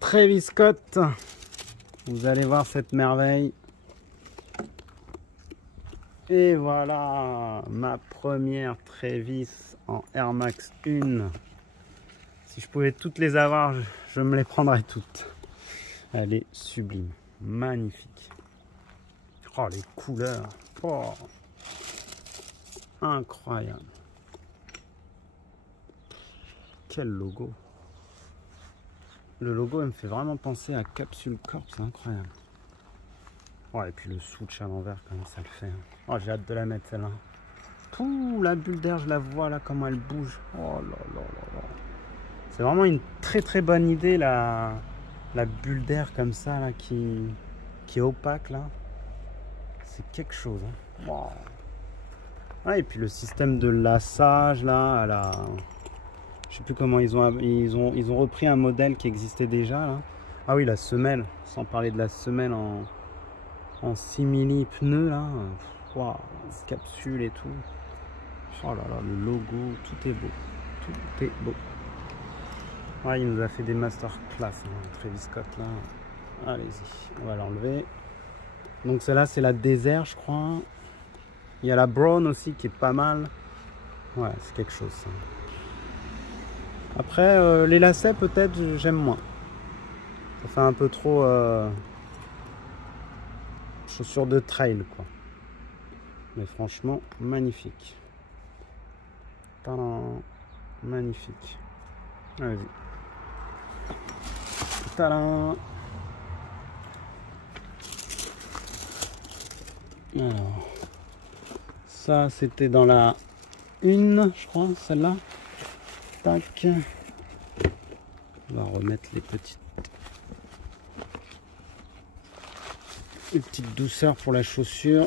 Travis Scott. Vous allez voir cette merveille. Et voilà ma première Travis en Air Max 1. Si je pouvais toutes les avoir, je me les prendrais toutes. Elle est sublime, magnifique. Oh, les couleurs. Oh, incroyable. Quel logo. Le logo, il me fait vraiment penser à Capsule Corp, c'est incroyable. Oh, et puis le switch à l'envers, comment ça le fait. Oh, j'ai hâte de la mettre celle-là. Pouh, la bulle d'air, je la vois là, comment elle bouge. Oh là là là là. C'est vraiment une très bonne idée, la bulle d'air comme ça, là, qui est opaque, là. C'est quelque chose. Hein. Wow. Ah, et puis le système de lassage, là, à la... Je sais plus comment ils ont repris un modèle qui existait déjà, là. Ah oui, la semelle, sans parler de la semelle en simili pneus, là. Wow, capsule et tout. Oh là là, le logo, tout est beau. Tout est beau. Ouais, il nous a fait des masterclass, hein, Travis Scott, là. Allez-y, on va l'enlever. Donc celle-là, c'est la désert, je crois. Il y a la brown aussi qui est pas mal. Ouais, c'est quelque chose, ça. Après, les lacets, peut-être, j'aime moins. Ça fait un peu trop chaussures de trail, quoi. Mais franchement, magnifique. Tadam, magnifique. Allez-y. Tadam. Alors, ça c'était dans la 1, je crois, celle-là. Tac. On va remettre les petites douceurs pour la chaussure.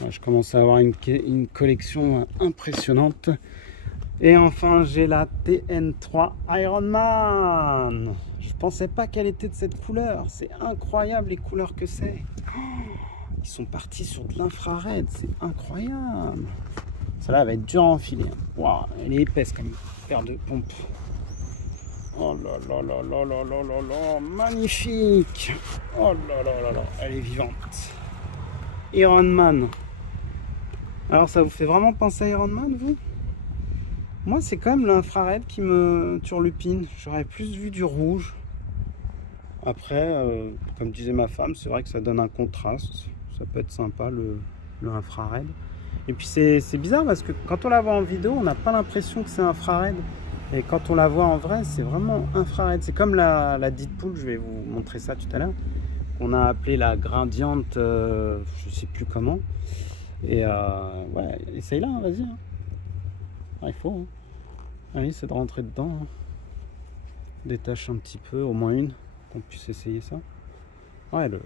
Là, je commence à avoir une collection impressionnante. Et enfin, j'ai la TN3 Ironman. Je pensais pas qu'elle était de cette couleur. C'est incroyable les couleurs que c'est. Oh, ils sont partis sur de l'infrared. C'est incroyable. Celle-là va être dure à enfiler. Wow, elle est épaisse comme une paire de pompes. Oh là là là là là là là là. Magnifique. Oh là là là là. Elle est vivante. Ironman. Alors, ça vous fait vraiment penser à Ironman, vous? Moi, c'est quand même l'infrared qui me turlupine. J'aurais plus vu du rouge. Après, comme disait ma femme, c'est vrai que ça donne un contraste. Ça peut être sympa, le infrared. Et puis, c'est bizarre parce que quand on la voit en vidéo, on n'a pas l'impression que c'est infrared. Et quand on la voit en vrai, c'est vraiment infrared. C'est comme la Deadpool, je vais vous montrer ça tout à l'heure. On a appelé la Gradiente, je sais plus comment. Et ouais, essaye là, hein, vas-y. Hein. Ah, il faut. Hein. Allez, c'est de rentrer dedans. Hein. Détache un petit peu, au moins une, qu'on puisse essayer ça. Ouais, le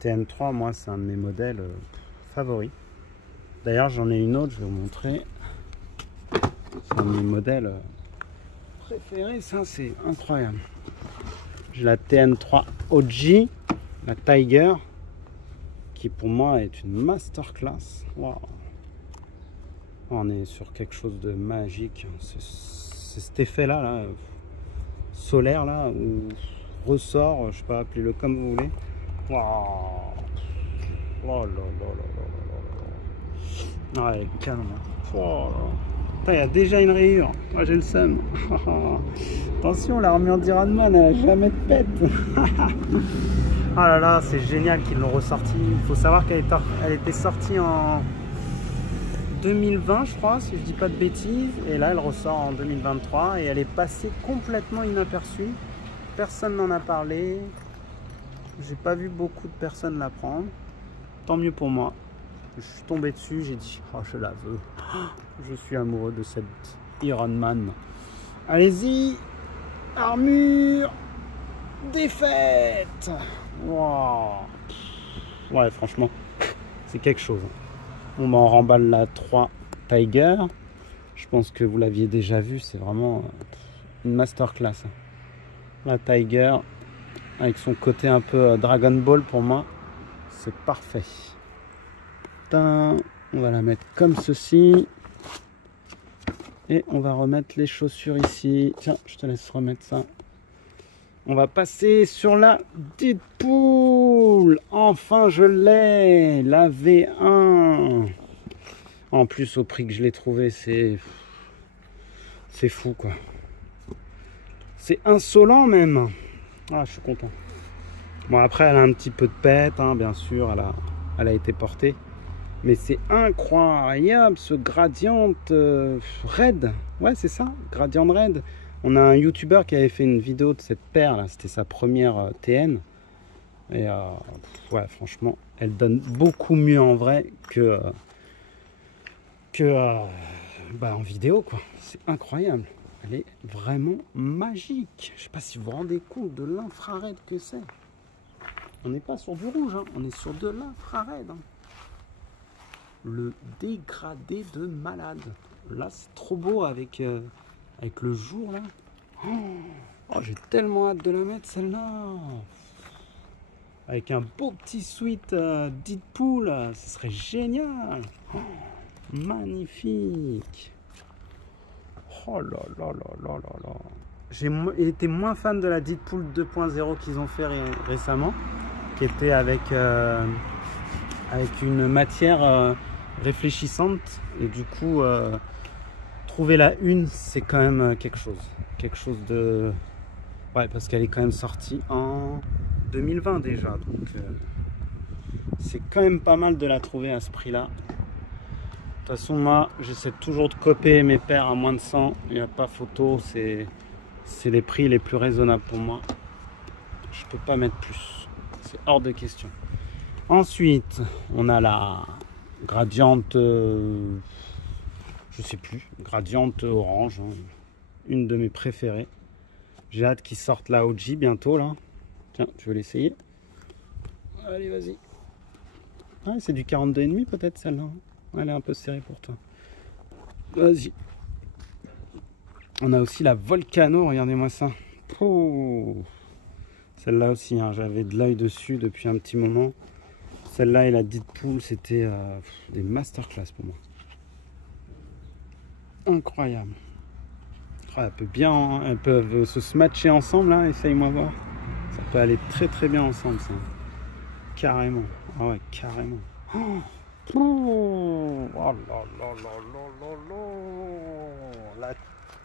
TN3, moi, c'est un de mes modèles favoris. D'ailleurs, j'en ai une autre, je vais vous montrer. C'est un de mes modèles préférés, ça, c'est incroyable. J'ai la TN3 OG, la Tiger, qui pour moi est une masterclass. Wow. On est sur quelque chose de magique. C'est cet effet là, solaire là, ou ressort, je sais pas, appelez-le comme vous voulez. Wow. Oh là là là là là là. Ouais, canon. Oh là. Il y a déjà une rayure. Moi j'ai le seum. Attention, la remis en Ironman, elle a jamais de pète. Ah là là, c'est génial qu'ils l'ont ressorti. Il faut savoir qu'elle était sortie en 2020, je crois, si je dis pas de bêtises. Et là, elle ressort en 2023 et elle est passée complètement inaperçue. Personne n'en a parlé. J'ai pas vu beaucoup de personnes la prendre. Tant mieux pour moi. Je suis tombé dessus, j'ai dit, oh, je la veux. Je suis amoureux de cette Ironman. Allez-y, armure, défaite. Wow. Ouais, franchement, c'est quelque chose. On m'en remballe la 3 Tiger. Je pense que vous l'aviez déjà vu, c'est vraiment une masterclass. La Tiger, avec son côté un peu Dragon Ball pour moi, c'est parfait. On va la mettre comme ceci. Et on va remettre les chaussures ici. Tiens, je te laisse remettre ça. On va passer sur la Deadpool. Enfin, je l'ai. La V1. En plus, au prix que je l'ai trouvé, c'est fou, quoi. C'est insolent, même. Ah, je suis content. Bon, après, elle a un petit peu de pète, hein, bien sûr. Elle a été portée. Mais c'est incroyable, ce Gradient Red. Ouais, c'est ça, Gradient Red. On a un YouTuber qui avait fait une vidéo de cette paire, là. C'était sa première TN. Et ouais, franchement, elle donne beaucoup mieux en vrai que en vidéo, quoi. C'est incroyable. Elle est vraiment magique. Je sais pas si vous vous rendez compte de l'infrared que c'est. On n'est pas sur du rouge, hein. On est sur de l'infrared. Hein. Le dégradé de malade. Là, c'est trop beau avec le jour, là. Oh, j'ai tellement hâte de la mettre, celle-là. Avec un beau petit sweat Deadpool, ce serait génial. Oh, magnifique. Oh là là là là là là. J'ai été moins fan de la Deadpool 2.0 qu'ils ont fait récemment, qui était avec une matière réfléchissante. Et du coup, trouver la une, c'est quand même quelque chose. Quelque chose de... Ouais, parce qu'elle est quand même sortie en 2020 déjà. Donc, c'est quand même pas mal de la trouver à ce prix-là. De toute façon, moi, j'essaie toujours de copier mes paires à moins de 100. Il n'y a pas photo. C'est les prix les plus raisonnables pour moi. Je peux pas mettre plus. C'est hors de question. Ensuite, on a la Gradient... je sais plus. Gradient orange. Hein. Une de mes préférées. J'ai hâte qu'ils sortent la OG bientôt, là. Tiens, tu veux l'essayer? Allez, vas-y. Ah, c'est du 42,5 peut-être, celle-là. Elle est un peu serrée pour toi. Vas-y. On a aussi la Volcano, regardez-moi ça. Oh. Celle-là aussi, hein, j'avais de l'œil dessus depuis un petit moment. Celle-là et la Deadpool, c'était des masterclass pour moi. Incroyable. Oh, elles peuvent se smatcher ensemble, hein, essaye-moi voir. Ça peut aller très très bien ensemble, ça. Carrément. Ah ouais, carrément. Oh, oh là là là là là là. La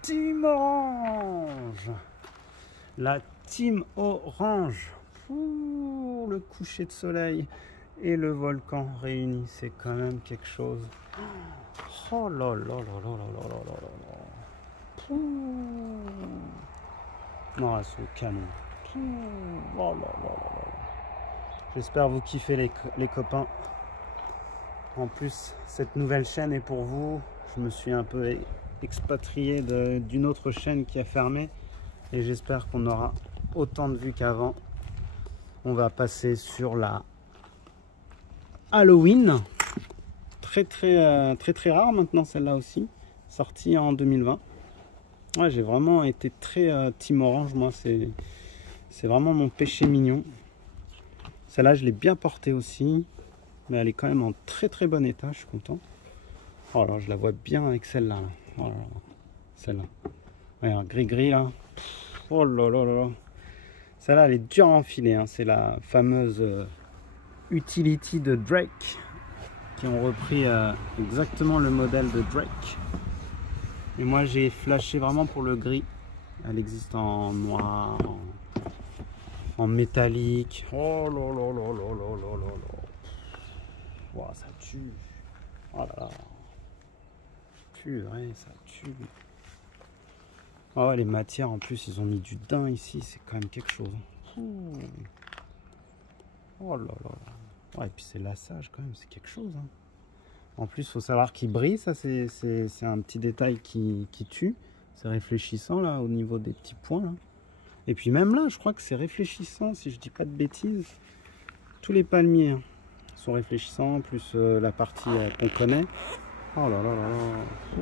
team orange. La team orange. Ouh, le coucher de soleil et le volcan réunis, c'est quand même quelque chose. Oh là là là là là là là là là. Non, elles sont canon. Oh là là là là. J'espère vous kiffer les copains. En plus, cette nouvelle chaîne est pour vous. Je me suis un peu expatrié d'une autre chaîne qui a fermé. Et j'espère qu'on aura autant de vues qu'avant. On va passer sur la Halloween. Très très rare maintenant, celle-là aussi. Sortie en 2020. Ouais, j'ai vraiment été très team orange. Moi, c'est vraiment mon péché mignon. Celle-là, je l'ai bien portée aussi. Mais elle est quand même en très très bon état. Je suis content. Oh là, je la vois bien avec celle-là. Oh là là. Celle-là. Regarde, gris-gris là. Oh là là là là. Celle-là, elle est dure à enfiler. Hein. C'est la fameuse Utility de Drake. Qui ont repris exactement le modèle de Drake. Et moi, j'ai flashé vraiment pour le gris. Elle existe en noir, en métallique. Oh là là là là là là là là. Wow, ça tue. Oh là là. Purée, ça tue. Ah ouais, les matières en plus, ils ont mis du daim ici, c'est quand même quelque chose. Oh là là là. Ouais, et puis c'est lassage quand même, c'est quelque chose. Hein. En plus, il faut savoir qu'il brille, ça c'est un petit détail qui tue. C'est réfléchissant là, au niveau des petits points. Là. Et puis même là, je crois que c'est réfléchissant, si je dis pas de bêtises. Tous les palmiers hein, sont réfléchissants, plus la partie qu'on connaît. Oh là là là là. Oh.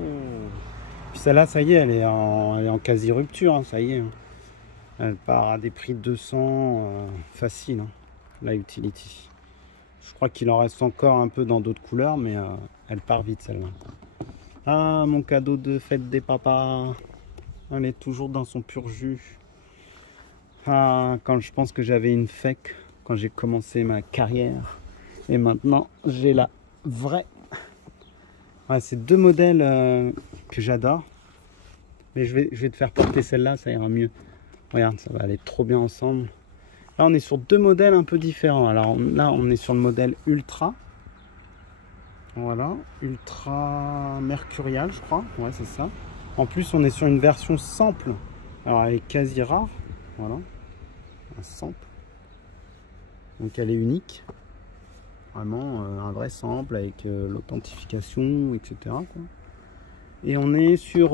Puis celle-là, ça y est, elle est en quasi-rupture, hein, ça y est. Hein. Elle part à des prix de 200 facile, hein, la Utility. Je crois qu'il en reste encore un peu dans d'autres couleurs, mais elle part vite celle-là. Ah, mon cadeau de fête des papas. Elle est toujours dans son pur jus. quand je pense que j'avais une fake quand j'ai commencé ma carrière. Et maintenant, j'ai la vraie. Ouais, c'est deux modèles que j'adore. Mais je vais te faire porter celle-là, ça ira mieux. Regarde, ça va aller trop bien ensemble. Là, on est sur deux modèles un peu différents. Alors là, on est sur le modèle Ultra. Voilà, Ultra Mercurial, je crois. Ouais, c'est ça. En plus, on est sur une version sample. Alors, elle est quasi rare. Voilà, un sample. Donc, elle est unique. Vraiment un vrai sample avec l'authentification, etc. quoi. Et on est sur...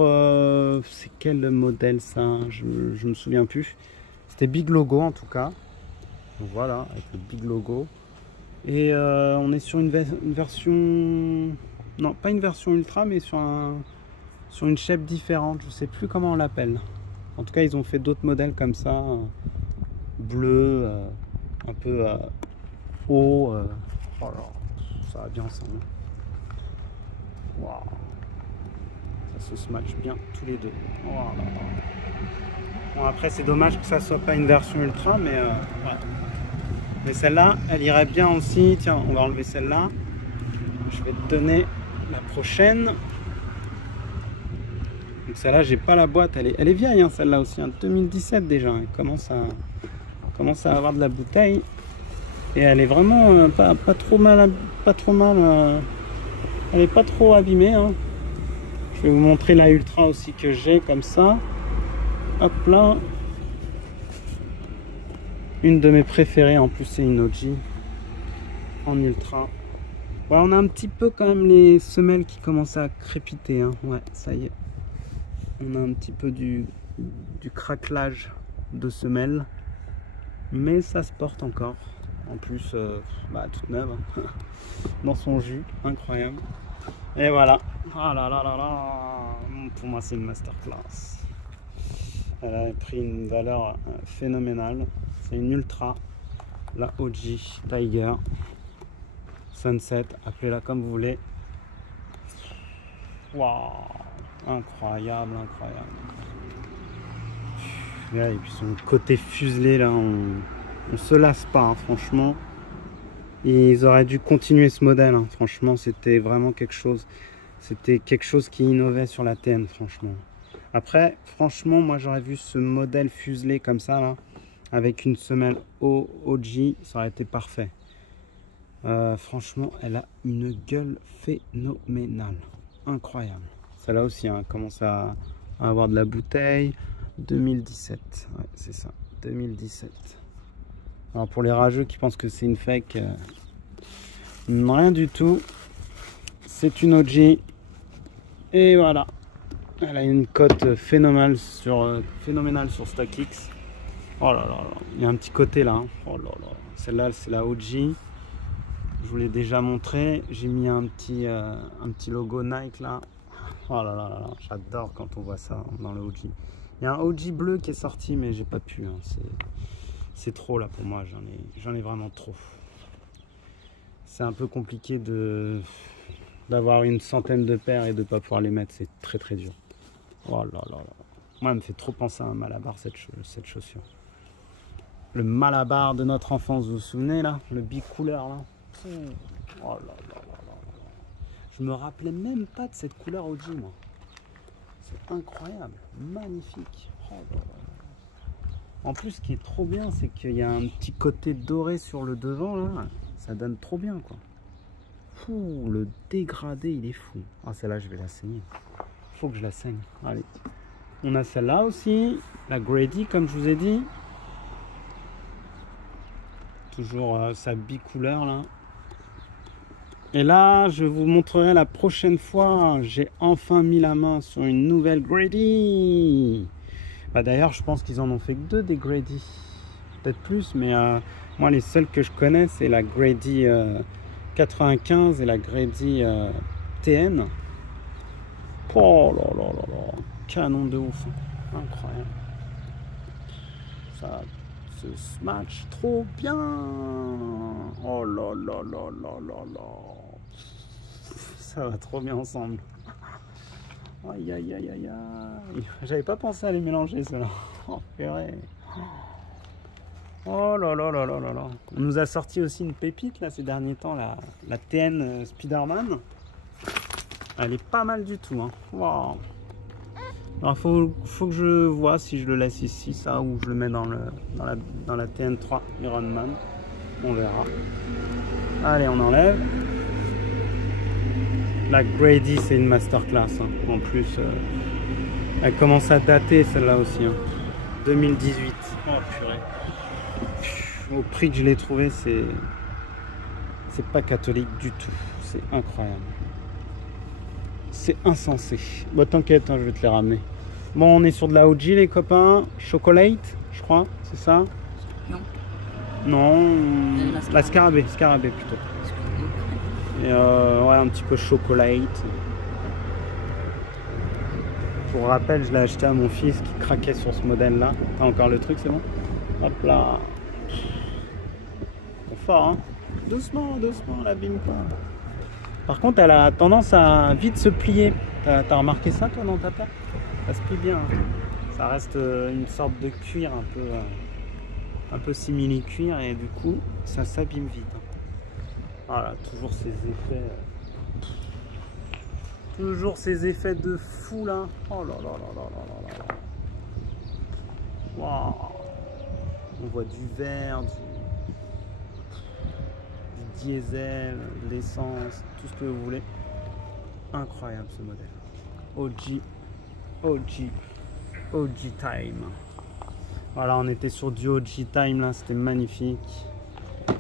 c'est quel modèle ça? Je me souviens plus. C'était Big Logo en tout cas. Donc, voilà, avec le Big Logo. Et on est sur une version... Non, pas une version ultra, mais sur une shape différente. Je sais plus comment on l'appelle. En tout cas, ils ont fait d'autres modèles comme ça. Bleu, un peu haut. Oh là, ça va bien ensemble. Waouh. Ça se match bien tous les deux. Oh là là. Bon, après, c'est dommage que ça soit pas une version ultra, mais ouais. Mais celle-là, elle irait bien aussi. Tiens, on va enlever celle-là. Je vais te donner la prochaine. Donc celle-là, j'ai pas la boîte. Elle est vieille, hein, celle-là aussi. Hein, 2017 déjà. Elle commence à avoir de la bouteille. Et elle est vraiment pas trop mal. Elle est pas trop abîmée. Hein. Je vais vous montrer la Ultra aussi que j'ai comme ça. Hop là. Une de mes préférées, en plus c'est une OG en ultra. Ouais, on a un petit peu quand même les semelles qui commencent à crépiter. Hein. Ouais, ça y est. On a un petit peu du craquelage de semelles. Mais ça se porte encore. En plus, toute neuve. Hein. Dans son jus. Incroyable. Et voilà. Ah là là là là. Pour moi, c'est une masterclass. Elle a pris une valeur phénoménale. C'est une ultra, la OG Tiger Sunset, appelez-la comme vous voulez. Waouh, incroyable, incroyable. Ouais, et puis son côté fuselé là, on se lasse pas, hein, franchement. Ils auraient dû continuer ce modèle, hein, franchement, c'était vraiment quelque chose. C'était quelque chose qui innovait sur la TN, franchement. Après, franchement, moi j'aurais vu ce modèle fuselé comme ça là. Avec une semelle OG, ça aurait été parfait. Franchement, elle a une gueule phénoménale. Incroyable. Celle-là aussi hein, commence à avoir de la bouteille. 2017. Ouais, c'est ça. 2017. Alors pour les rageux qui pensent que c'est une fake, rien du tout. C'est une OG. Et voilà. Elle a une cote phénoménale sur StockX. Oh là là là, il y a un petit côté là. Hein. Oh là là, celle-là c'est la OG. Je vous l'ai déjà montré. J'ai mis un petit logo Nike là. Oh là là là, j'adore quand on voit ça dans le OG. Il y a un OG bleu qui est sorti, mais j'ai pas pu. Hein. C'est trop là pour moi. J'en ai vraiment trop. C'est un peu compliqué d'avoir une centaine de paires et de pas pouvoir les mettre. C'est très très dur. Oh là là là. Moi, elle me fait trop penser à un Malabar cette chaussure. Le Malabar de notre enfance, vous vous souvenez là? Le bicouleur là. Oh là là là là. Je me rappelais même pas de cette couleur OG moi. C'est incroyable, magnifique. Oh là là. En plus, ce qui est trop bien, c'est qu'il y a un petit côté doré sur le devant là. Ça donne trop bien quoi. Fou, le dégradé il est fou. Ah celle-là je vais la saigner. Faut que je la saigne. Allez. On a celle-là aussi, la Grady comme je vous ai dit. Toujours sa bicouleur là. Et là, je vous montrerai la prochaine fois. J'ai enfin mis la main sur une nouvelle Grady. Bah, d'ailleurs, je pense qu'ils en ont fait que deux des Grady. Peut-être plus, mais moi, les seules que je connais, c'est la Grady 95 et la Grady TN. Oh là là là là. Canon de ouf. Incroyable. Ça se match trop bien. Oh là là là là là là. Ça va trop bien ensemble. Aïe aïe aïe aïe aïe. J'avais pas pensé à les mélanger ceux-là. Oh purée. Oh là là là là là là. On nous a sorti aussi une pépite là ces derniers temps, la TN Spider-Man. Elle est pas mal du tout. Hein. Wow. Alors faut que je vois si je le laisse ici, ça, ou je le mets dans la TN3 Iron Man. On verra. Allez, on enlève. La Grady, c'est une masterclass. Hein. En plus, elle commence à dater celle-là aussi. Hein. 2018. Oh purée. Au prix que je l'ai trouvé, c'est pas catholique du tout. C'est incroyable. C'est insensé. Bon, t'inquiète, hein, je vais te les ramener. Bon, on est sur de la OG, les copains. Chocolate, je crois, c'est ça? Non. Non, la scarabée plutôt. Et ouais, un petit peu chocolate. Pour rappel, je l'ai acheté à mon fils qui craquait sur ce modèle-là. T'as encore le truc, c'est bon? Hop là. C'est fort, hein? Doucement, doucement, l'abîme pas. Par contre, elle a tendance à vite se plier. T'as remarqué ça, toi, dans ta paire? Ça se plie bien. Hein. Ça reste une sorte de cuir un peu simili-cuir et du coup, ça s'abîme vite. Hein. Voilà, toujours ces effets. Toujours ces effets de fou là. Oh là là là là là là là. Waouh. On voit du verre, du diesel, de l'essence, tout ce que vous voulez. Incroyable ce modèle. OG Time. Voilà, on était sur du OG Time là, c'était magnifique.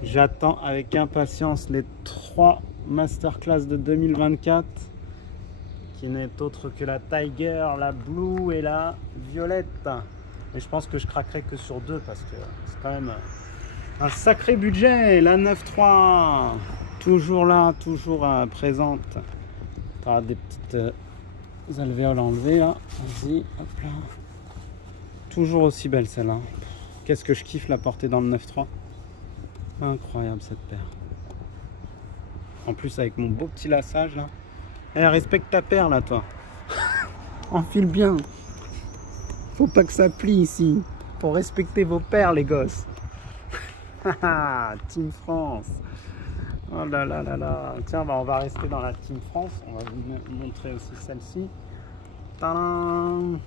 J'attends avec impatience les 3 masterclass de 2024 qui n'est autre que la Tiger, la Blue et la Violette. Et je pense que je craquerai que sur 2 parce que c'est quand même un sacré budget. La 9.3 toujours là, toujours présente. Tu as des petites alvéoles enlevées là. Vas-y, hop là. Toujours aussi belle celle-là. Qu'est-ce que je kiffe la porter dans le 9.3. Incroyable cette paire. En plus avec mon beau petit lassage là. Eh, respecte ta paire là toi. Enfile bien. Faut pas que ça plie ici. Faut respecter vos paires les gosses. Team France. Oh là là là là. Tiens, bah, on va rester dans la Team France. On va vous montrer aussi celle-ci. Tadam.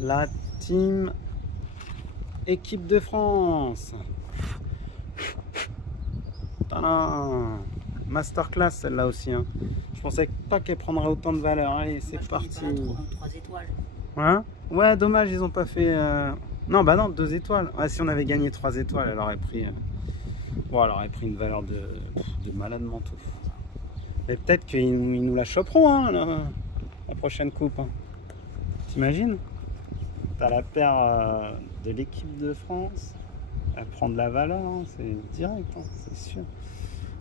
La Team Équipe de France. Tadam. Masterclass celle-là aussi. Hein. Je pensais pas qu'elle prendrait autant de valeur. Allez, c'est parti. 3 étoiles. Hein? Ouais, dommage, ils ont pas fait. Non, bah non, 2 étoiles. Ouais, si on avait gagné 3 étoiles, elle aurait pris. Bon, elle aurait pris une valeur de malade manteau. Mais peut-être qu'ils nous la choperont, hein, la prochaine coupe. Hein. T'imagines? T'as la paire de l'équipe de France. Elle prend de la valeur, hein, c'est direct, hein, c'est sûr.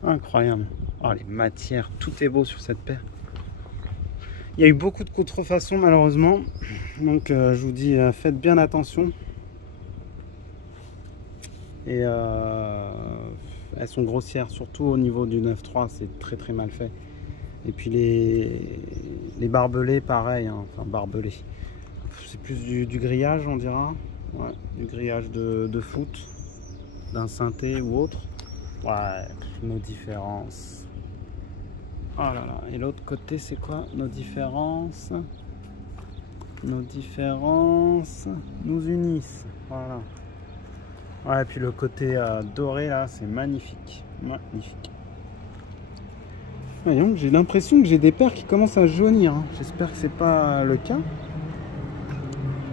Incroyable. Oh, les matières, tout est beau sur cette paire. Il y a eu beaucoup de contrefaçons malheureusement. Donc je vous dis, faites bien attention. Et elles sont grossières, surtout au niveau du 9.3, c'est très très mal fait. Et puis les barbelés, pareil, hein, enfin barbelés. C'est plus du grillage, on dira. Ouais, du grillage de foot, d'un synthé ou autre. Ouais, nos différences. Oh là là, et l'autre côté, c'est quoi nos différences? Nos différences nous unissent. Voilà. Ouais, et puis le côté doré là, c'est magnifique. Magnifique. Voyons, j'ai l'impression que j'ai des paires qui commencent à jaunir. Hein. J'espère que c'est pas le cas.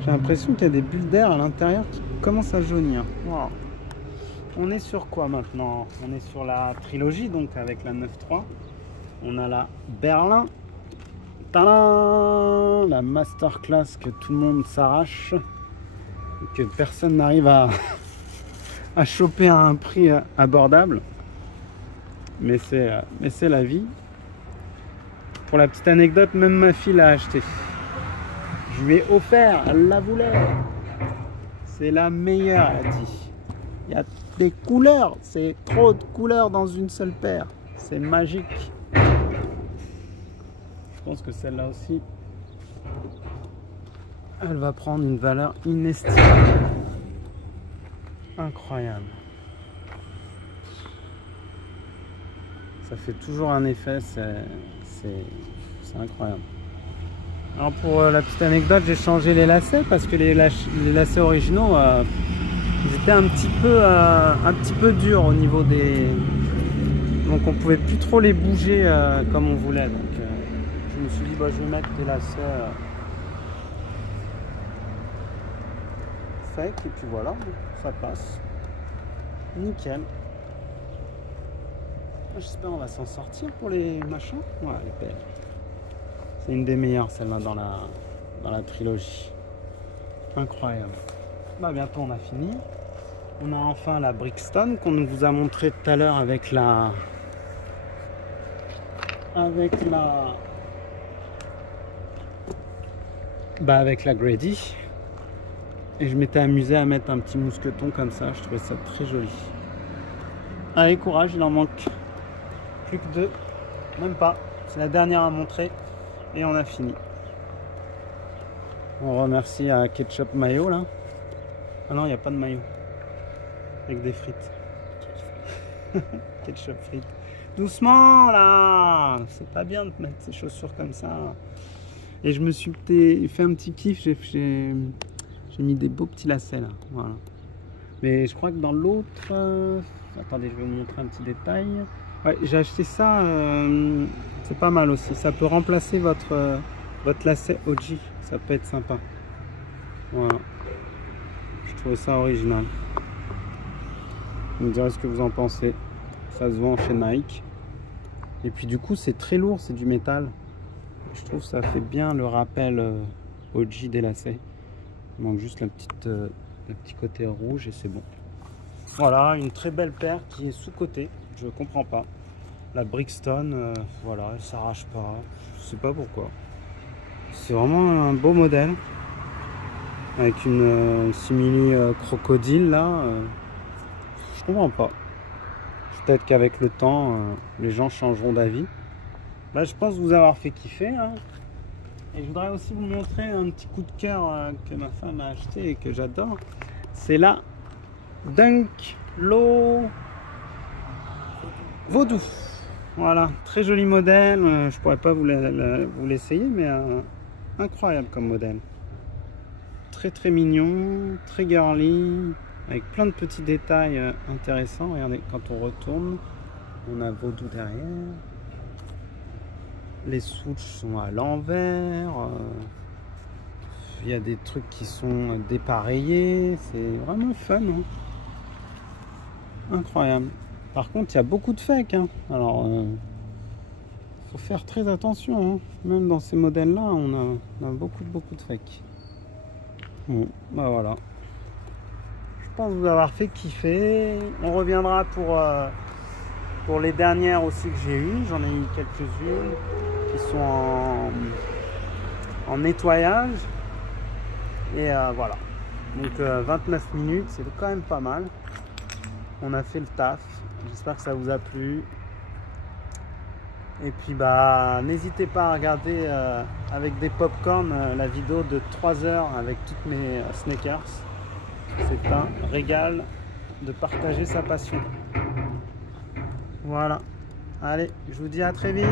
J'ai l'impression qu'il y a des bulles d'air à l'intérieur qui commencent à jaunir. Wow. On est sur quoi maintenant? On est sur la trilogie, donc avec la 9.3. On a la Berlin. Tadam! La masterclass que tout le monde s'arrache. Que personne n'arrive à choper à un prix abordable. Mais c'est la vie. Pour la petite anecdote, même ma fille l'a acheté. Je lui ai offert, elle la voulait. C'est la meilleure, elle a dit. Il y a des couleurs, c'est trop de couleurs dans une seule paire. C'est magique. Je pense que celle-là aussi, elle va prendre une valeur inestimable. Incroyable. Ça fait toujours un effet, c'est incroyable. Alors pour la petite anecdote, j'ai changé les lacets parce que les lacets originaux, ils étaient un petit peu durs au niveau des... Donc on pouvait plus trop les bouger comme on voulait. Donc je me suis dit, bah, je vais mettre des lacets secs et puis voilà, ça passe. Nickel. J'espère qu'on va s'en sortir pour les machins. Ouais, elle est belle. C'est une des meilleures celle-là dans la trilogie. Incroyable. Bah bientôt on a fini. On a enfin la Brixton qu'on vous a montré tout à l'heure avec la Grady. Et je m'étais amusé à mettre un petit mousqueton comme ça. Je trouvais ça très joli. Allez, courage, il en manque plus que 2. Même pas. C'est la dernière à montrer. Et on a fini. On remercie à Ketchup Mayo là. Ah non, il n'y a pas de maillot. Avec des frites. Ketchup frites. Doucement là. C'est pas bien de mettre ces chaussures comme ça. Et je me suis fait un petit kiff. J'ai mis des beaux petits lacets là. Voilà. Mais je crois que dans l'autre... Attendez, je vais vous montrer un petit détail. Ouais, j'ai acheté ça, c'est pas mal aussi. Ça peut remplacer votre lacet OG. Ça peut être sympa. Voilà. Je trouvais ça original. Vous me direz ce que vous en pensez. Ça se vend chez Nike. Et puis du coup, c'est très lourd, c'est du métal. Je trouve que ça fait bien le rappel OG des lacets. Il manque juste le petit côté rouge et c'est bon. Voilà, une très belle paire qui est sous-cotée. Je comprends pas. La Brixton, voilà, elle s'arrache pas. Je sais pas pourquoi. C'est vraiment un beau modèle. Avec une simili crocodile là. Je comprends pas. Peut-être qu'avec le temps, les gens changeront d'avis. Bah, je pense vous avoir fait kiffer. Hein. Et je voudrais aussi vous montrer un petit coup de cœur que ma femme a acheté et que j'adore. C'est la Dunk Low Vaudou. Voilà, très joli modèle. Je pourrais pas vous l'essayer, mais incroyable comme modèle. Très très mignon, très girly, avec plein de petits détails intéressants. Regardez, quand on retourne, on a Vaudou derrière. Les swoosh sont à l'envers. Il y a des trucs qui sont dépareillés. C'est vraiment fun. Hein. Incroyable. Par contre, il y a beaucoup de fake. Hein. Alors, faut faire très attention. Hein. Même dans ces modèles-là, on a beaucoup de fake. Bon, bah voilà. Je pense vous avoir fait kiffer. On reviendra pour les dernières aussi que j'ai eues. J'en ai eu quelques-unes qui sont en nettoyage. Et voilà. Donc 29 minutes, c'est quand même pas mal. On a fait le taf. J'espère que ça vous a plu. Et puis bah n'hésitez pas à regarder avec des popcorn la vidéo de 3 heures avec toutes mes sneakers. C'est un régal de partager sa passion. Voilà. Allez, je vous dis à très vite.